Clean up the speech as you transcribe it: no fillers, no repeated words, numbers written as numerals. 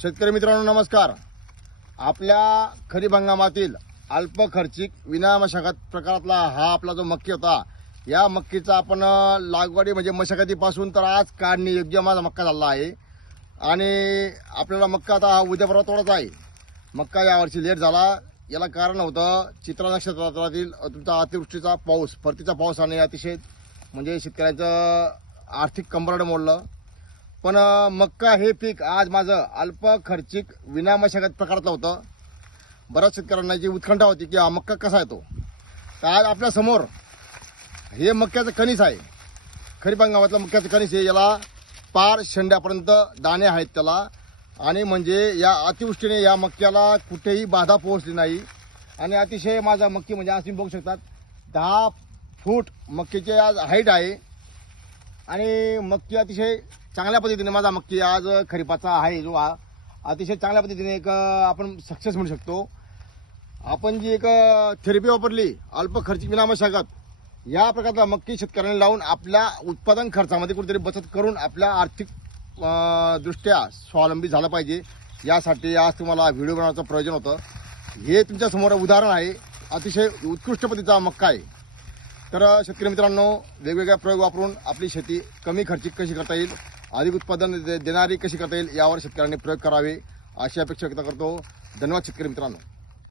शेतकरी मित्रांनो नमस्कार। आपल्या खरीप हंगामातील अल्प खर्चिक विना मशागत प्रकारातला हा आपला जो मक्की होता, या मक्कीचा आपण लागवडी म्हणजे मशागतीपासून तर आज काढणी योग्य माझा मक्का झाला आहे। आणि आपल्याला मक्का आता उद्या परवा तोडायचा आहे। मक्का यावर्षी लेट झाला, याला कारण होतं चित्रा नक्षत्रातील तुमचा अतिवृष्टीचा पाऊस, परतीचा पाऊस आणि अतिशय म्हणजे शेतकऱ्यांचं आर्थिक कंबरड मोडलं। पण मक्का हे पीक आज माझं अल्प खर्चिक विना मशागत प्रकारातलं होतं। बऱ्याच शेतकऱ्यांना जी उत्कंठा होती की हा मक्का कसा येतो, तर आज आपल्या समोर हे मक्याचं कणीस आहे। खरीप हंगामातलं मक्याचं कणीस आहे, याला पार शेंड्यापर्यंत दाणे आहेत त्याला। आणि म्हणजे या अतिवृष्टीने या मक्याला कुठेही बाधा पोहोचली नाही। आणि अतिशय माझा मक्की म्हणजे आज तुम्ही बघू शकतात 10 फूट मक्कीचे आज हाईट आहे। आणि मक्की अतिशय चांगल्या पद्धतीने माझा मक्की आज खरीपाचा आहे, जो अतिशय चांगल्या पद्धतीने एक आपण सक्सेस म्हणू शकतो। आपण जी एक थेरपी वापरली अल्प खर्चिक विना मशागत, या प्रकारचा मक्की शेतकऱ्यांनी लावून आपल्या उत्पादन खर्चामध्ये कुठेतरी बचत करून आपल्या आर्थिक दृष्ट्या स्वावलंबी झालं पाहिजे, यासाठी आज तुम्हाला व्हिडिओ बनवण्याचं प्रयोजन होतं। हे तुमच्या समोर उदाहरण आहे, अतिशय उत्कृष्ट पद्धतीचा मक्का आहे। तर शेतकरी मित्रांनो, वेगवेगळ्या प्रयोग वापरून आपली शेती कमी खर्चिक कशी करता येईल, अधिक उत्पादन देणारी कशी करता येईल, यावर शेतकऱ्यांनी प्रयोग करावे अशी अपेक्षा व्यक्त करतो। धन्यवाद शेतकरी मित्रांनो।